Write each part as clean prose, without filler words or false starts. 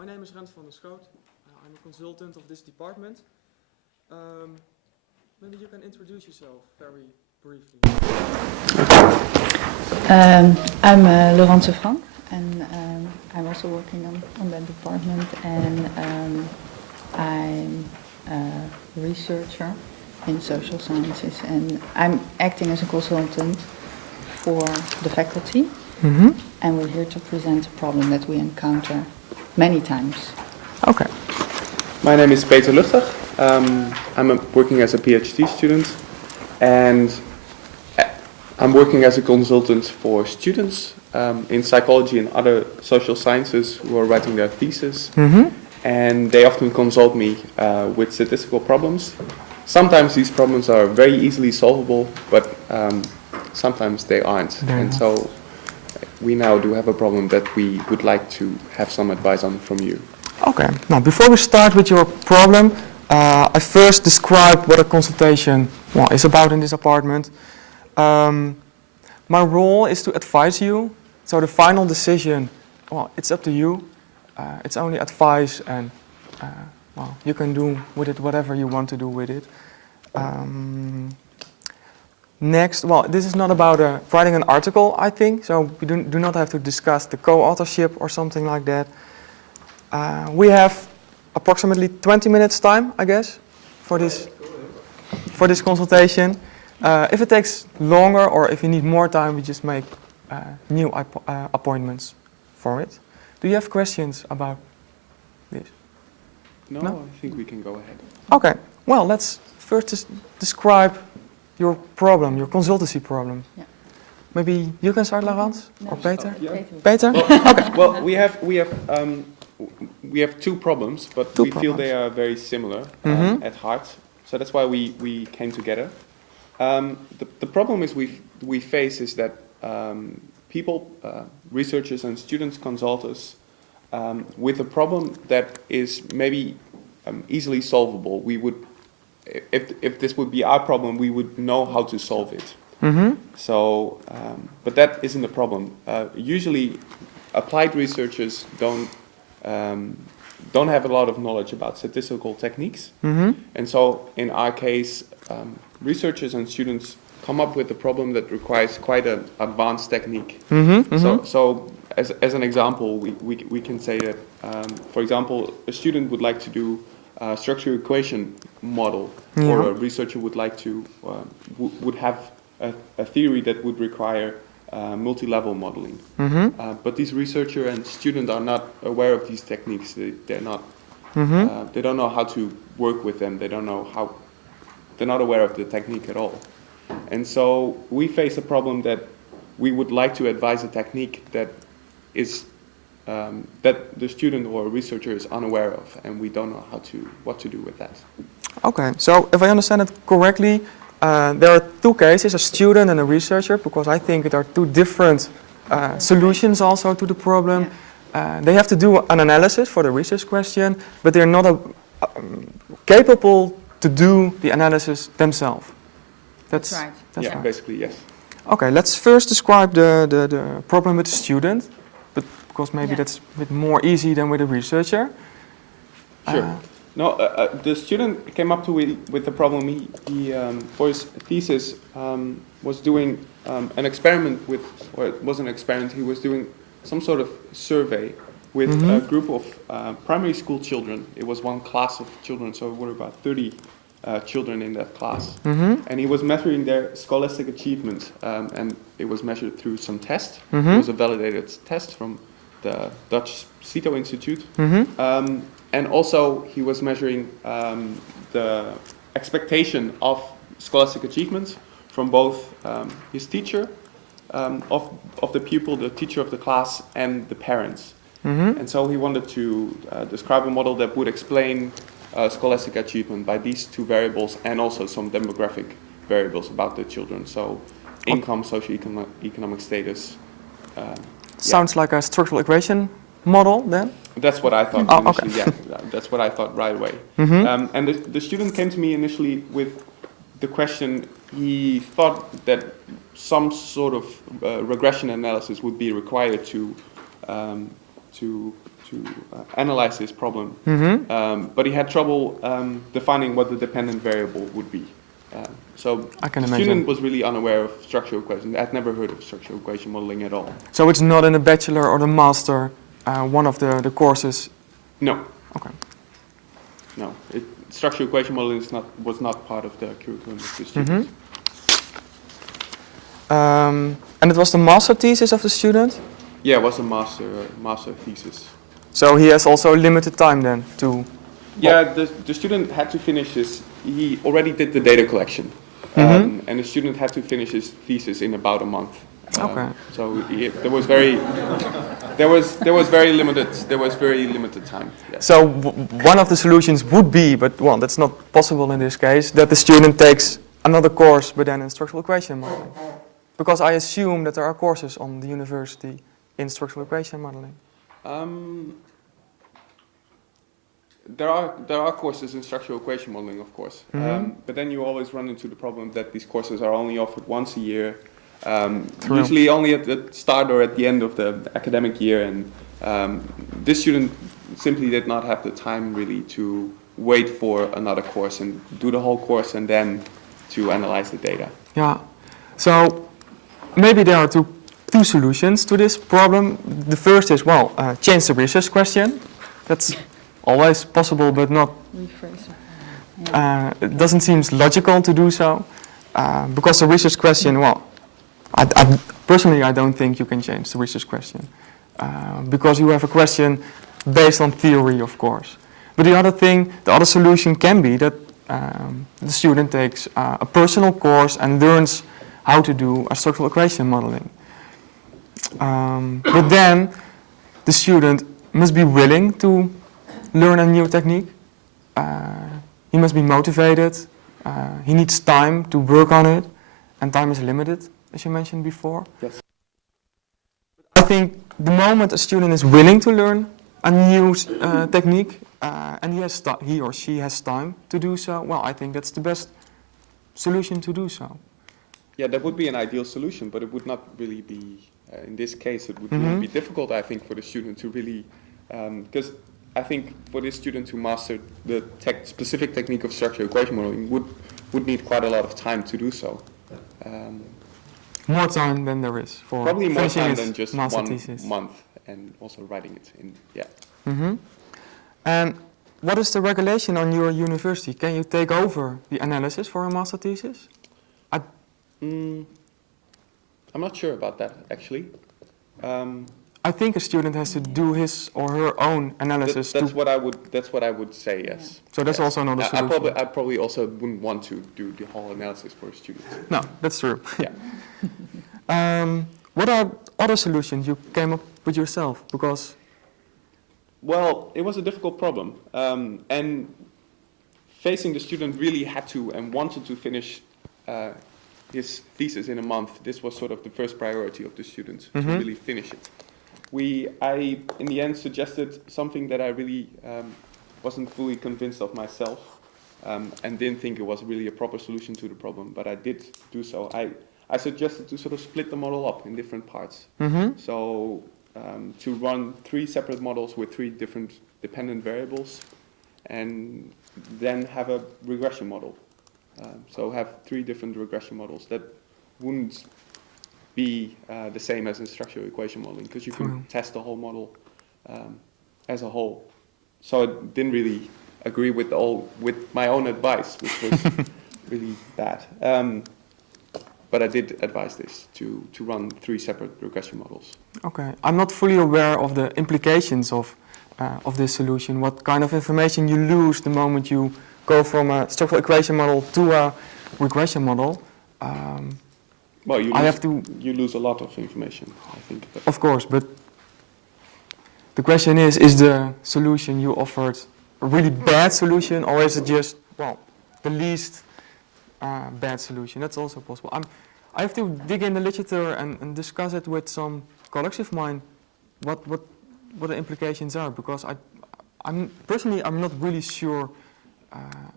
My name is Rens from the Schoot. I'm a consultant of this department. Maybe you can introduce yourself very briefly. I'm Laurence Frank, and I'm also working on that department, and I'm a researcher in social sciences, and I'm acting as a consultant for the faculty, and we're here to present a problem that we encounter many times. Okay. My name is Peter Luchtig. I'm working as a PhD student, and I'm working as a consultant for students in psychology and other social sciences who are writing their thesis. And they often consult me with statistical problems. Sometimes these problems are very easily solvable, but sometimes they aren't. And so we now do have a problem that we would like to have some advice on from you. Okay. Now, before we start with your problem, I first describe what a consultation is about in this apartment. My role is to advise you. So the final decision, it's up to you. It's only advice, and you can do with it whatever you want to do with it. Next, this is not about writing an article, I think, so we do not have to discuss the co-authorship or something like that. We have approximately 20 minutes time, I guess, for this consultation. If it takes longer or if you need more time, we just make new appointments for it. Do you have questions about this? No? I think we can go ahead. Okay, well, let's first describe your problem, your consultancy problem. Yeah. Maybe you can start, Laurence, or Peter? Yeah. Peter? Okay. Well, we have two problems, but we feel they are very similar at heart. So that's why we came together. The problem is we face is that people, researchers and students consult us with a problem that is maybe easily solvable. We would, if this would be our problem, we would know how to solve it. So, but that isn't a problem. Usually, applied researchers don't have a lot of knowledge about statistical techniques, and so in our case, researchers and students come up with a problem that requires quite an advanced technique. So as an example, we can say that, for example, a student would like to do a structure equation model, or a researcher would like to would have a theory that would require multi-level modeling. But these researcher and student are not aware of these techniques. They're not. They don't know how to work with them. They don't know how. They're not aware of the technique at all. And so we face a problem that we would like to advise a technique that is that the student or researcher is unaware of, and we don't know what to do with that. Okay, so if I understand it correctly, there are two cases, a student and a researcher, because I think there are two different solutions also to the problem. They have to do an analysis for the research question, but they're not capable to do the analysis themselves. That's right. Yeah, basically, yes. Okay, let's first describe the problem with the student, but because maybe that's a bit more easy than with a researcher. Sure. No, the student came up with the problem. He for his thesis was doing an experiment with, or it wasn't an experiment. He was doing some sort of survey with a group of primary school children. It was one class of children, so there were about 30 children in that class. And he was measuring their scholastic achievement, and it was measured through some tests. It was a validated test from the Dutch CITO Institute. And also he was measuring the expectation of scholastic achievements from both his teacher, of the pupil, the teacher of the class, and the parents. And so he wanted to describe a model that would explain scholastic achievement by these two variables, and also some demographic variables about the children. So income, socioeconomic status. Sounds like a structural equation model then? That's what I thought initially, yeah. That's what I thought right away. And the student came to me initially with the question. He thought that some sort of regression analysis would be required analyze this problem. But he had trouble defining what the dependent variable would be. So I can the imagine. student was really unaware of structural equations. I'd never heard of structural equation modeling at all. So it's not in the bachelor or the master, one of the courses? No. Okay. No. Structural equation modeling was not part of the curriculum of the students. And it was the master thesis of the student? Yeah, it was a master thesis. So he has also limited time then to... Yeah, the student had to finish his, he already did the data collection. And the student had to finish his thesis in about a month. Okay. So there was very limited time. Yes. So one of the solutions would be, but well, that's not possible in this case, that the student takes another course but then in structural equation modeling. Because I assume that there are courses on the university in structural equation modeling. There are courses in structural equation modeling, of course, but then you always run into the problem that these courses are only offered once a year, usually only at the start or at the end of the academic year, and this student simply did not have the time really to wait for another course and do the whole course and then to analyze the data. Yeah, so maybe there are two solutions to this problem. The first is, well, change the research question. That's always possible, but not. Rephrase it. It doesn't seem logical to do so, because the research question. Well, I personally I don't think you can change the research question, because you have a question based on theory, of course. But the other solution can be that the student takes a personal course and learns how to do a structural equation modeling. But then the student must be willing to learn a new technique. He must be motivated. He needs time to work on it, and time is limited, as you mentioned before. Yes. I think the moment a student is willing to learn a new technique, and he or she has time to do so, well, I think that's the best solution to do so. Yeah, that would be an ideal solution, but it would not really be, in this case, it would really be difficult, I think, for the student to really, because I think for this student to master the specific technique of structural equation modeling would need quite a lot of time to do so. More time than there is for probably more finishing time his than just master one thesis. month and also writing it in, yeah. And what is the regulation on your university? Can you take over the analysis for a master thesis? I'm not sure about that, actually. I think a student has to do his or her own analysis. That's what I would say. Yes. So that's yes. also not a solution. I probably also wouldn't want to do the whole analysis for a student. No, that's true. Yeah. What are other solutions you came up with yourself? Because well, it was a difficult problem, and facing the student really had to and wanted to finish his thesis in a month. This was sort of the first priority of the students to really finish it. I in the end suggested something that I really wasn't fully convinced of myself, and didn't think it was really a proper solution to the problem, but I did do so. I suggested to sort of split the model up in different parts. So to run 3 separate models with 3 different dependent variables, and then have a regression model. So have 3 different regression models that wouldn't be the same as in structural equation modeling, because you can test the whole model as a whole. So I didn't really agree with my own advice, which was really bad. But I did advise this to run 3 separate regression models. okay, I'm not fully aware of the implications of this solution. What kind of information you lose the moment you go from a structural equation model to a regression model. Well, you lose a lot of information, I think. Of course, but the question is the solution you offered a really bad solution, or is it just, well, the least bad solution? That's also possible. I have to dig in the literature and discuss it with some colleagues of mine, what the implications are, because I'm not really sure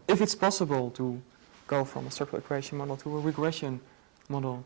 if it's possible to go from a structural equation model to a regression model.